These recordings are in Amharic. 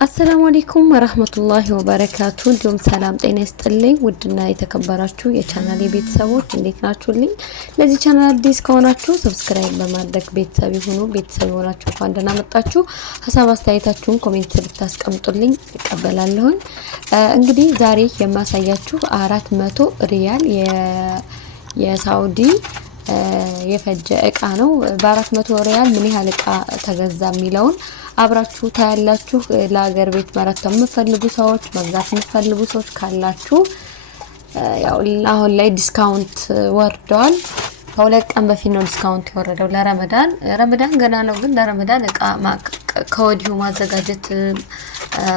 አሰላሙ አለይኩም ወራህመቱላሂ ወበረካቱ። እንዲሁም ሰላም ጤና ይስጥልኝ ውድና የተከበራችሁ የቻናሌ ቤተሰቦች እንዴት ናችሁልኝ? ለዚህ ቻናል አዲስ ከሆናችሁ ሰብስክራይብ በማድረግ ቤተሰብ ይሁኑ። ቤተሰብ ሆናችሁ እንኳን ደህና መጣችሁ። ሀሳብ አስተያየታችሁን ኮሜንት ልታስቀምጡልኝ እቀበላለሁኝ። እንግዲህ ዛሬ የማሳያችሁ 400 ሪያል የሳውዲ የፈጀ እቃ ነው። በ400 ሪያል ምን ያህል እቃ ተገዛ የሚለውን አብራችሁ ታያላችሁ። ለሀገር ቤት መረተው የምትፈልጉ ሰዎች መግዛት የምትፈልጉ ሰዎች ካላችሁ ያው አሁን ላይ ዲስካውንት ወርዷል። ከሁለት ቀን በፊት ነው ዲስካውንት የወረደው ለረመዳን ገና ነው፣ ግን ለረመዳን እቃ ከወዲሁ ማዘጋጀት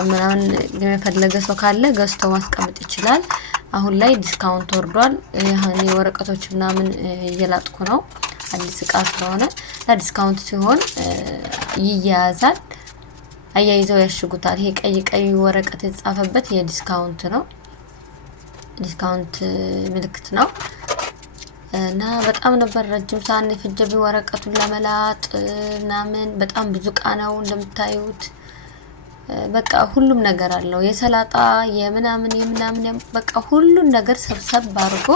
ምናምን የፈለገ ሰው ካለ ገዝቶ ማስቀመጥ ይችላል። አሁን ላይ ዲስካውንት ወርዷል። ያኔ ወረቀቶች ምናምን እየላጥኩ ነው አዲስ እቃ ስለሆነ ለዲስካውንት ሲሆን ይያያዛል። አያይዘው ያሽጉታል። ይሄ ቀይ ወረቀት የተጻፈበት የዲስካውንት ነው፣ ዲስካውንት ምልክት ነው። እና በጣም ነበር ረጅም ሰዓት የፈጀብኝ ወረቀቱን ለመላጥ ምናምን። በጣም ብዙ እቃ ነው እንደምታዩት። በቃ ሁሉም ነገር አለው። የሰላጣ የምናምን በቃ ሁሉን ነገር ሰብሰብ አድርጎ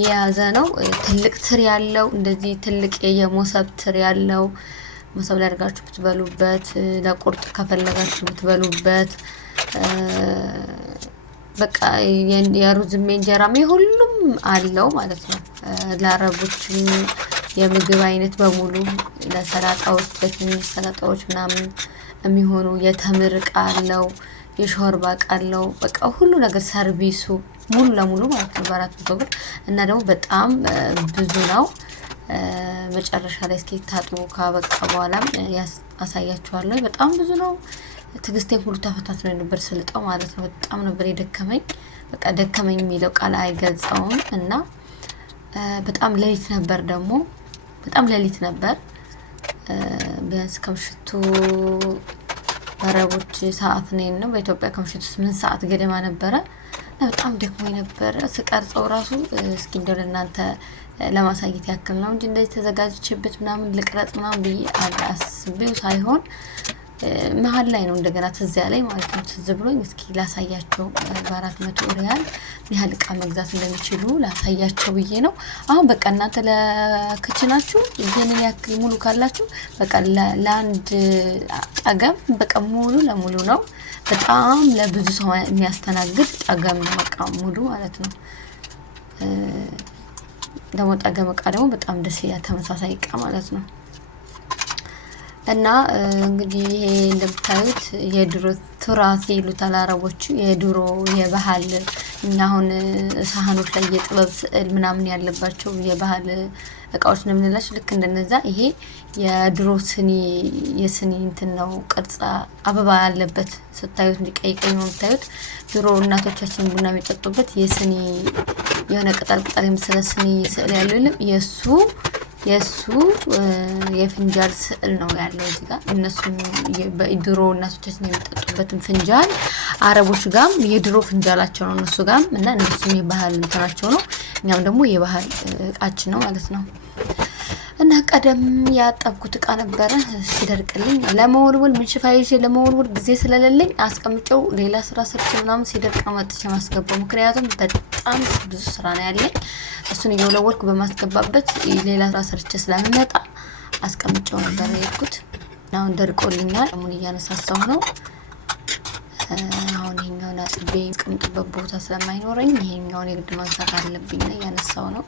የያዘ ነው። ትልቅ ትሪ ያለው እንደዚህ ትልቅ የሞሰብ ትሪ ያለው መሰብ ላይ አድርጋችሁ ብትበሉበት፣ ለቁርጥ ከፈለጋችሁ ብትበሉበት፣ በቃ የሩዝም እንጀራም ሁሉም አለው ማለት ነው። ለአረቦችም የምግብ አይነት በሙሉ ለሰላጣዎች ለትንሽ ሰላጣዎች ምናምን የሚሆኑ የተምር እቃ አለው፣ የሾርባ እቃ አለው። በቃ ሁሉ ነገር ሰርቪሱ ሙሉ ለሙሉ ማለት ነው በ400 ብር። እና ደግሞ በጣም ብዙ ነው። መጨረሻ ላይ እስኪ ታጥቦ ካበቃ በኋላ አሳያችኋለሁ። በጣም ብዙ ነው። ትግስቴን ሁሉ ተፈታትኖ ነበር ስልጠው ማለት ነው። በጣም ነበር የደከመኝ። በቃ ደከመኝ የሚለው ቃል አይገልጸውም። እና በጣም ሌሊት ነበር ደግሞ በጣም ሌሊት ነበር። ቢያንስ ከምሽቱ አረቦች ሰዓት ነው፣ በኢትዮጵያ ከምሽቱ 8 ሰዓት ገደማ ነበረ። በጣም ደክሞኝ ነበር ስቀርጸው ራሱ። እስኪ እንደው ለእናንተ ለማሳየት ያክል ነው እንጂ እንደዚህ ተዘጋጅቼበት ምናምን ልቅረጽ ምናምን ብዬ አስቤው ሳይሆን መሀል ላይ ነው እንደገና ትዝ ያለኝ ማለት ነው። ትዝ ብሎኝ እስኪ ላሳያቸው በ400 ሪያል ምን ያህል እቃ መግዛት እንደሚችሉ ላሳያቸው ብዬ ነው። አሁን በቃ እናንተ ለክችናችሁ ይሄንን ያክል ሙሉ ካላችሁ በቃ ለአንድ ጠገም በቃ ሙሉ ለሙሉ ነው። በጣም ለብዙ ሰው የሚያስተናግድ ጠገም ነው በቃ ሙሉ ማለት ነው። ደግሞ ጠገም እቃ ደግሞ በጣም ደስ ይላል፣ ተመሳሳይ እቃ ማለት ነው። እና እንግዲህ ይሄ እንደምታዩት የድሮ ቱራስ ይሉታል አረቦች፣ የድሮ የባህል እና አሁን ሳህኖች ላይ የጥበብ ስዕል ምናምን ያለባቸው የባህል እቃዎች ነው የምንላቸው። ልክ እንደነዛ ይሄ የድሮ ስኒ የስኒ እንትን ነው፣ ቅርጻ አበባ ያለበት ስታዩት እንዲቀይ ነው የምታዩት። ድሮ እናቶቻችን ቡና የሚጠጡበት የስኒ የሆነ ቅጠል የመሰለ ስኒ ስዕል ያለው የለም፣ የሱ የፍንጃል ስዕል ነው ያለው እዚህ ጋር። እነሱም በድሮ እናቶቻችን የሚጠጡበትን ፍንጃል አረቦች ጋም የድሮ ፍንጃላቸው ነው እነሱ ጋም። እና እነሱም የባህል እንትናቸው ነው፣ እኛም ደግሞ የባህል እቃችን ነው ማለት ነው። እና ቀደም ያጠብኩት እቃ ነበረ ሲደርቅልኝ ለመወልወል ምንሽፋ ይዤ ለመወልወል ጊዜ ስለሌለኝ አስቀምጨው ሌላ ስራ ሰርቼ ምናምን ሲደርቅ መጥቼ ማስገባው። ምክንያቱም በጣም ብዙ ስራ ነው ያለኝ። እሱን እየወለወልኩ በማስገባበት ሌላ ስራ ሰርቼ ስለምመጣ አስቀምጨው ነበር የሄድኩት። አሁን ደርቆልኛል። አሁን እያነሳሳው ነው። አሁን ይሄኛውን አጥቤ ቅምጥበት ቦታ ስለማይኖረኝ ይሄኛውን የግድ ማንሳት አለብኝ ነው እያነሳው ነው።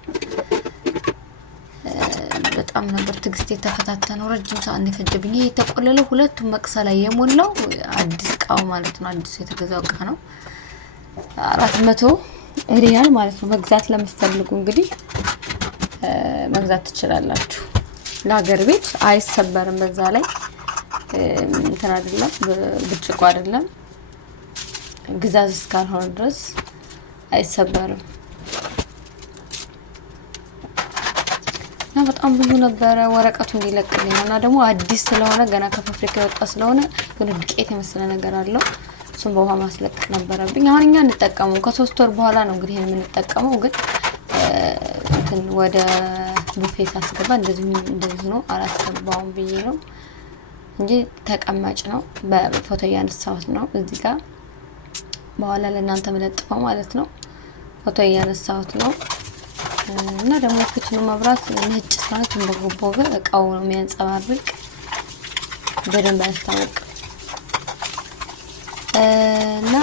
በጣም ነበር ትግስት የተፈታተነው። ረጅም ሰዓት ነው የፈጀብኝ። ይሄ የተቆለለው ሁለቱም መቅሰላ የሞላው አዲስ እቃው ማለት ነው። አዲስ የተገዛው እቃ ነው። 400 ሪያል ማለት ነው። መግዛት ለምትፈልጉ እንግዲህ መግዛት ትችላላችሁ። ለሀገር ቤት አይሰበርም። በዛ ላይ እንትን አይደለም፣ ብርጭቆ አይደለም፣ ግዛዝ እስካልሆነ ድረስ አይሰበርም። እና በጣም ብዙ ነበረ ወረቀቱ እንዲለቅልኝ እና ደግሞ አዲስ ስለሆነ ገና ከፋብሪካ የወጣ ስለሆነ ግን ዱቄት የመሰለ ነገር አለው። እሱን በውሃ ማስለቀቅ ነበረብኝ። አሁን እኛ እንጠቀመው ከ3 ወር በኋላ ነው እንግዲህ የምንጠቀመው። ግን እንትን ወደ ቡፌ ሳስገባ እንደዚህ ነው አላስገባውም ብዬ ነው እንጂ ተቀማጭ ነው። በፎቶ እያነሳሁት ነው እዚህ ጋር በኋላ ለእናንተ መለጥፈው ማለት ነው። ፎቶ እያነሳሁት ነው እና ደግሞ ፊቱን መብራት ነጭ ስለሆነ ተንቦጎቦገ እቃው ነው የሚያንጸባርቅ በደንብ አያስታውቅም። እና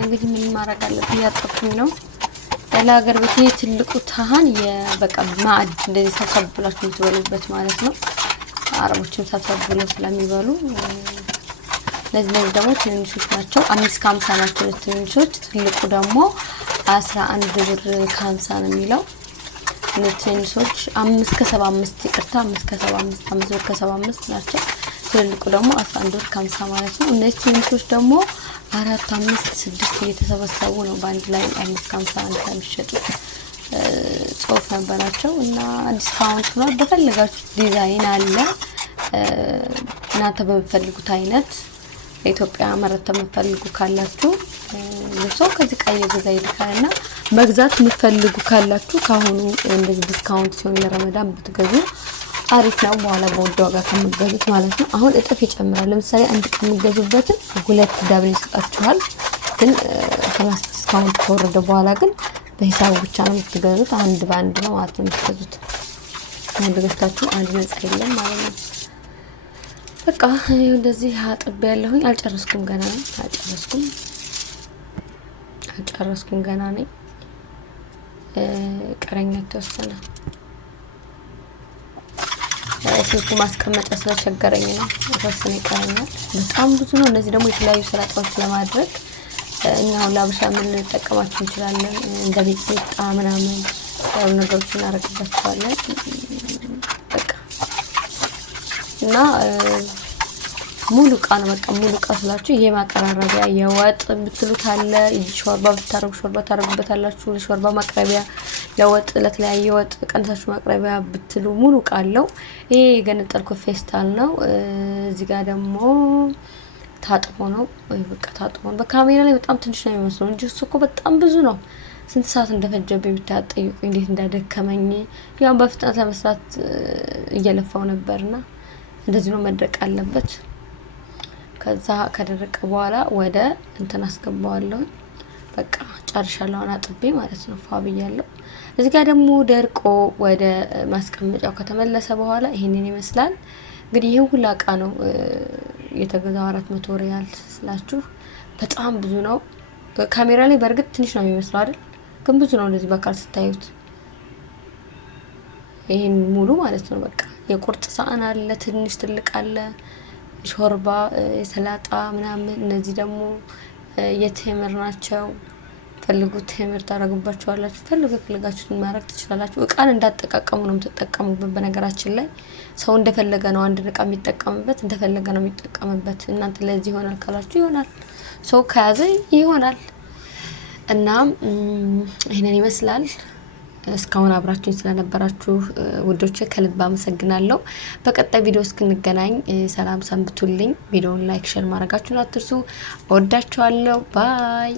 እንግዲህ ምን ማድረግ አለብኝ? ያጠፉኝ ነው ለሀገር ቤት ትልቁ ታሃን የበቃ ማዕድ እንደዚህ ሰብሰብ ብላችሁ የምትበሉበት ማለት ነው። አረቦችም ሰብሰብ ብለው ስለሚበሉ ለዚህ ደግሞ ትንንሾች ናቸው። 5.50 ናቸው ትንንሾች። ትልቁ ደግሞ 11 ብር ከ50 ነው የሚለው። ትንንሾች 5.75 ይቅርታ 5.75 5 ብር ከ75 ናቸው። ትልቁ ደግሞ 11 ብር ከ50 ማለት ነው። እነዚህ ትንንሾች ደግሞ 4 5 6 እየተሰበሰቡ ነው በአንድ ላይ 5.50 አንድ ላይ የሚሸጡት። ጽሁፍ ነበራቸው እና ዲስካውንት ነው። በፈለጋችሁት ዲዛይን አለ እናንተ በምትፈልጉት አይነት ኢትዮጵያ መረተ የምትፈልጉ ካላችሁ ሰው ከዚህ ቀይ ገዛ ይልካልና መግዛት የምትፈልጉ ካላችሁ ካሁኑ እንደዚህ ዲስካውንት ሲሆን ለረመዳን ብትገዙ አሪፍ ነው። በኋላ በውድ ዋጋ ከምትገዙት ማለት ነው። አሁን እጥፍ ይጨምራል። ለምሳሌ አንድ ቀን የምትገዙበትን 2 ዳብል ይሰጣችኋል። ግን ክላስ ዲስካውንት ከወረደ በኋላ ግን በሂሳቡ ብቻ ነው የምትገዙት። አንድ በአንድ ነው ማለት ነው የምትገዙት። አንድ ገዝታችሁ አንድ ነፃ የለም ማለት ነው። በቃ እንደዚህ አጥቤ ያለሁኝ አልጨረስኩም ገና ነኝ። አልጨረስኩም ገና ነኝ። ቀረኛ ተወሰነ ስልኩ ማስቀመጫ ስለቸገረኝ ነው። ተወሰነ ይቀረኛል። በጣም ብዙ ነው። እነዚህ ደግሞ የተለያዩ ሰላጣዎች ለማድረግ እኛው ላብሻ ምን እንጠቀማቸው እንችላለን። እንደ ቤት ምናምን ያው ነገሮች እናደርግባቸዋለን። በቃ እና ሙሉ ቃ ነው። በቃ ሙሉ ቃ ስላችሁ የማቀራረቢያ የወጥ ብትሉት አለ። ሾርባ ብታረጉ ሾርባ ታረጉበታላችሁ። ለሾርባ ማቅረቢያ፣ ለወጥ ለተለያየ ወጥ ቀንሳችሁ ማቅረቢያ ብትሉ ሙሉ ቃ አለው። ይሄ የገነጠልኩት ፌስታል ነው። እዚህ ጋር ደግሞ ታጥቦ ነው። በቃ ታጥቦ ነው። በካሜራ ላይ በጣም ትንሽ ነው የሚመስለው እንጂ እሱ እኮ በጣም ብዙ ነው። ስንት ሰዓት እንደፈጀብኝ ብታጠይቁ እንዴት እንዳደከመኝ። ያው በፍጥነት ለመስራት እየለፋው ነበርና እንደዚህ ነው መድረቅ አለበት። ከዛ ከደረቀ በኋላ ወደ እንትን አስገባዋለሁ። በቃ ጨርሻለሁ አጥቤ ማለት ነው። ፋብያለሁ። እዚህ ጋር ደግሞ ደርቆ ወደ ማስቀመጫው ከተመለሰ በኋላ ይሄንን ይመስላል። እንግዲህ ይሄን ሁሉ እቃ ነው የተገዛው 400 ሪያል ስላችሁ በጣም ብዙ ነው። ካሜራ ላይ በእርግጥ ትንሽ ነው የሚመስለው አይደል? ግን ብዙ ነው እንደዚህ በቃል ስታዩት። ይሄን ሙሉ ማለት ነው። በቃ የቁርጥ ሳህን አለ፣ ትንሽ ትልቅ አለ፣ ሾርባ፣ ሰላጣ ምናምን። እነዚህ ደግሞ የቴምር ናቸው። ፈልጉት ቴምር ታረጉባቸዋላችሁ። ፈልጋችሁት ማድረግ ትችላላችሁ። እቃን እንዳጠቃቀሙ ነው የምትጠቀሙበት። በነገራችን ላይ ሰው እንደፈለገ ነው አንድ እቃ የሚጠቀምበት፣ እንደፈለገ ነው የሚጠቀምበት። እናንተ ለዚህ ይሆናል ካላችሁ ይሆናል፣ ሰው ከያዘ ይሆናል። እና ይሄንን ይመስላል። እስካሁን አብራችሁኝ ስለነበራችሁ ውዶቼ ከልብ አመሰግናለሁ። በቀጣይ ቪዲዮ እስክንገናኝ ሰላም ሰንብቱልኝ። ቪዲዮውን ላይክ፣ ሼር ማድረጋችሁን አትርሱ። እወዳችኋለሁ። ባይ